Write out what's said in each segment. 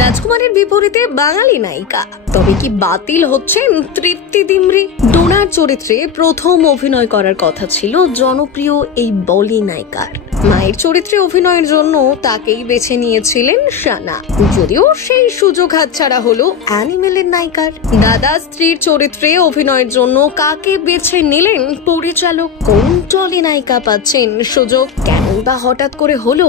রাজকুমারের বিপরীতে বাঙালি নায়িকা, তবে কি বাতিল হচ্ছেন তৃপ্তি ডিমরি? ডোনার চরিত্রে প্রথম অভিনয় করার কথা ছিল জনপ্রিয় এই বলি নায়িকার। মায়ের চরিত্রে অভিনয়ের জন্য তাকেই বেছে নিয়েছিলেন শানা, যদিও সেই সুযোগ হাতছাড়া হলো অ্যানিমেলের নায়িকার। দাদা স্ত্রীর চরিত্রে অভিনয়ের জন্য কাকে বেছে নিলেন পরিচালক? কোন টলি নায়িকা পাচ্ছেন সুযোগ? কেন বা হঠাৎ করে হলো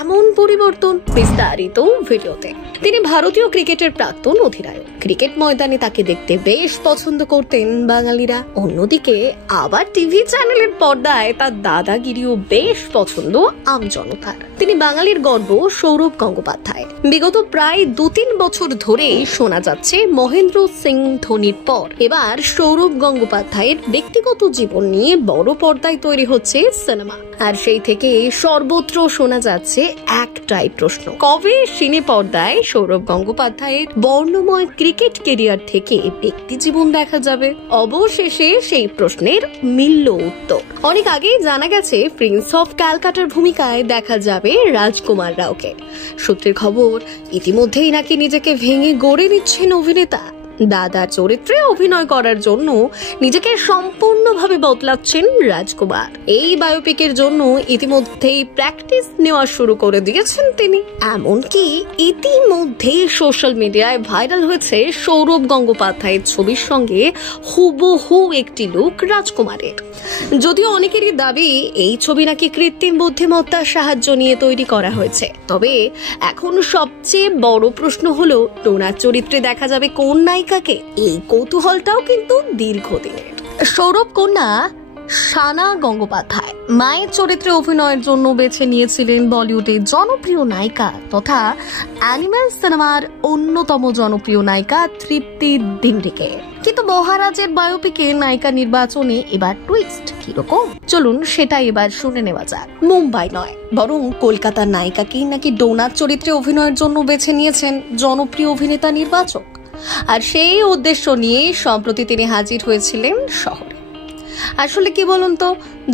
এমন পরিবর্তন? বিস্তারিত ভিডিওতে। তিনি ভারতীয় ক্রিকেটের প্রাক্তন অধিনায়ক। ক্রিকেট ময়দানে তাকে দেখতে বেশ পছন্দ করতেন বাঙালিরা। অন্যদিকে আবার টিভি চ্যানেলের পর্দায় তার দাদাগিরিও বেশ পছন্দ আমজনতার। তিনি বাঙালির গর্ব সৌরভ গঙ্গোপাধ্যায়। বিগত প্রায় 2-3 বছর ধরে শোনা যাচ্ছে মহেন্দ্র সিং ধোনির পর এবার সৌরভ গঙ্গোপাধ্যায়ের ব্যক্তিগত জীবন নিয়ে বড় পর্দায় তৈরি হচ্ছে সিনেমা। আর সেই থেকে সর্বত্র শোনা যাচ্ছে একটাই প্রশ্ন, কবে সিনে পর্দায় সৌরভ গঙ্গোপাধ্যায়ের বর্ণময় ক্রিকেট কেরিয়ার থেকে ব্যক্তি জীবন দেখা যাবে? অবশেষে সেই প্রশ্নের মিলল উত্তর। অনেক আগেই জানা গেছে প্রিন্স অফ ক্যালকাটার ভূমিকায় দেখা যাবে রাজকুমার রাওকে। সূত্রের খবর, ইতিমধ্যেই নাকি নিজেকে ভেঙে গড়ে নিচ্ছেন অভিনেতা। দাদার চরিত্রে অভিনয় করার জন্য নিজেকে সম্পূর্ণভাবে বদলাচ্ছেন রাজকুমার। এই বায়োপিকের জন্য ইতিমধ্যেই প্র্যাকটিস নেওয়া শুরু করে দিয়েছেন তিনি। এমনকি ইতিমধ্যেই সোশ্যাল মিডিয়ায় ভাইরাল হয়েছে সৌরভ গঙ্গোপাধ্যায়ের ছবির সঙ্গে হুবহু একটি লুক রাজকুমারের। যদিও অনেকেরই দাবি এই ছবি নাকি কৃত্রিম বুদ্ধিমত্তার সাহায্য নিয়ে তৈরি করা হয়েছে, তবে এখন সবচেয়ে বড় প্রশ্ন হলো ডোনার চরিত্রে দেখা যাবে কোন নায়িকাকে? এই কৌতূহলটাও কিন্তু দীর্ঘদিনের। সৌরভ কন্যা শানা গঙ্গোপাধ্যায় মায়ের চরিত্রে অভিনয়ের জন্য বেছে নিয়েছিলেন বলিউডের জনপ্রিয় নায়িকা তথা অ্যানিমেল সিনেমার অন্যতম জনপ্রিয় নায়িকা তৃপ্তি ডিমরিকে। কিন্তু মহারাজের বায়োপিকে নায়িকা নির্বাচনে এবার টুইস্ট কিরকম, চলুন সেটা এবার শুনে নেওয়া যাক। মুম্বাই নয় বরং কলকাতার নায়িকাকেই নাকি ডোনার চরিত্রে অভিনয়ের জন্য বেছে নিয়েছেন জনপ্রিয় অভিনেতা নির্বাচক। আর সেই উদ্দেশ্য নিয়ে সম্প্রতি তিনি হাজির হয়েছিলেন শহরে। আসলে কি বলুন তো,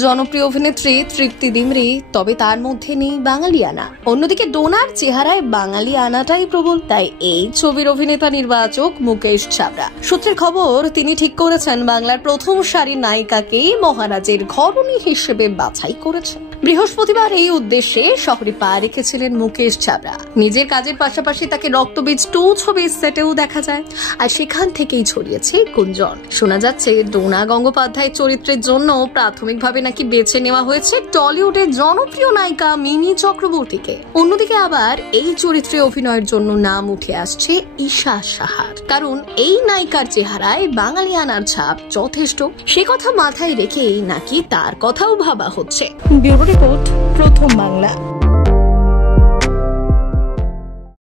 জনপ্রিয় অভিনেত্রী তৃপ্তি ডিমরি, তবে তার মধ্যে নেই বাঙালি আনা। অন্যদিকে ডোনার চেহারায় বাঙালি আনাটাই প্রবল। তাই এই ছবির অভিনেতা নির্বাচক মুকেশ ছাবড়া। সূত্রের খবর, তিনি ঠিক করেছেন বাংলার প্রথম সারির নায়িকাকেই মহারাজের ঘরণী হিসেবে বাছাই করেছেন। বৃহস্পতিবার এই উদ্দেশ্যে শহরে পা রেখেছিলেন মুকেশ ছাবড়া। নিজের কাজের পাশাপাশি তাকে রক্তবীজ 2 ছবির সেটেও দেখা যায়। আর সেখান থেকেই ছড়িয়েছে গুঞ্জন। শোনা যাচ্ছে ডোনা গঙ্গোপাধ্যায়ের চরিত্রের জন্য প্রাথমিকভাবে নাকি বেছে নেওয়া হয়েছে টলিউডের জনপ্রিয় নায়িকা মিমি চক্রবর্তীকে। অন্যদিকে আবার এই চরিত্রে অভিনয়ের জন্য নাম উঠে আসছে ঈশা সাহার, কারণ এই নায়িকার চেহারায় বাঙালি আনার ছাপ যথেষ্ট। সে কথা মাথায় রেখেই নাকি তার কথাও ভাবা হচ্ছে। ব্যুরো রিপোর্ট, প্রথম বাংলা।